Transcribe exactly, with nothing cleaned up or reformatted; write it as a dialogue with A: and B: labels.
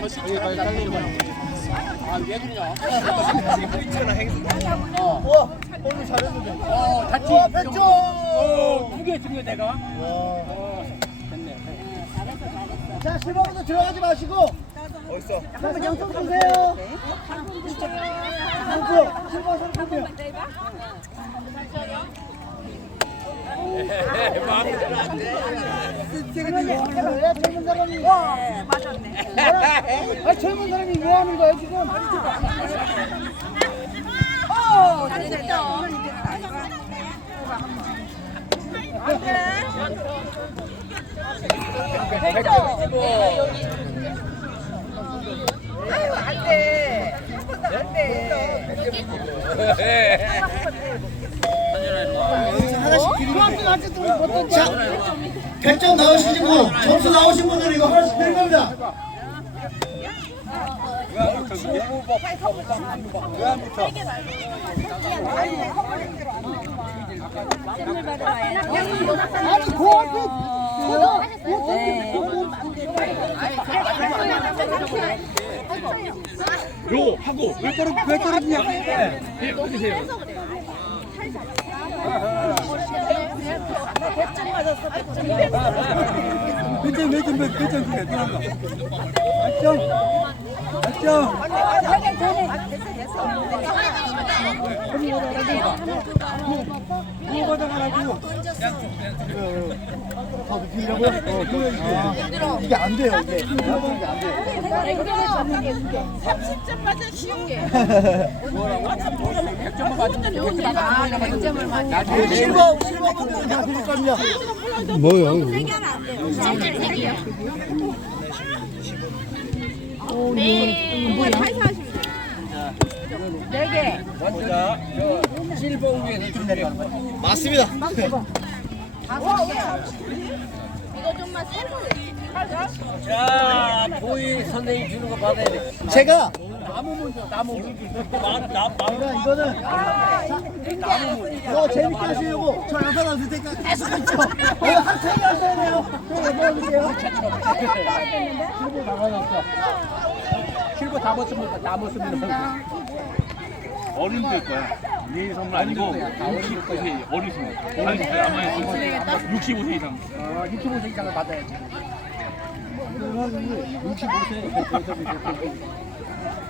A: 아왜 그러냐?
B: 있잖아 행수.
C: 우와, 오늘 잘했는데.
A: 어 같이.
C: 와, 백 점.
A: 두개 준거 내가.
C: 와.
A: 어 됐네.
C: 자, 실버부터 들어가지 마시고
B: 어딨어?
C: 한번 영상 보세요. 영상, 실버 선수요. 왜 젊은 사람이? 맞았네. 아, 젊은 사람이 왜 하는 거야 지금?
D: 오, 잘했어.
A: 백 점.
D: 아유, 안 돼. 안 돼.
C: 하나씩 드리고. 자, 백 점 나오시지 뭐 점수 나오신 분들은 이거 하나씩 드릴 겁니다. 아니 고한테
B: 요 하고 왜 떨어 왜 떨어지냐? 예, 어디세요?
D: 백 점 맞았어, 백 점.
C: 몇점 몇점 몇점 그래 들어가. 백 점. 백 점.
D: 됐어, 됐어.
C: 뭐 받아가라고. 더 높이려고? 어, 그거 이게 안 돼요 이게. 이게 안 돼요.
D: 삼십 점 맞아, 쉬운 게.
A: 백 점만 맞으면
D: 아, 백 점을 맞아.
C: 실버 실버 분들은 다 드릴 겁니다. 뭐요?
D: 네. 뭐야, 팔사하십니다. 네 개.
A: 먼저 저 실버 위에서 좀 내려가는 거야.
C: 맞습니다.
D: 이거 좀만 세고.
A: 자, 보이 선생님 주는 거 받아야 돼.
C: 제가
A: 나무 먼저, 나무. 나, 나,
C: 제가 이거는 이거 재밌게 하시려고 저 여자 나올 테니까 계속 있죠. 이거 한 탱이 하셔야 돼요. 저 여자 나올게요.
A: 실버 다 받았어. 실버 다 벗습니다. 다 벗습니다.
B: 어른들 거야. 예의 선물 아니고 육십오 세 어리신 거. 아니 아마 육십오 세 이상.
A: 어, 육십오 세 이상을 받아야지.
C: 육십오 세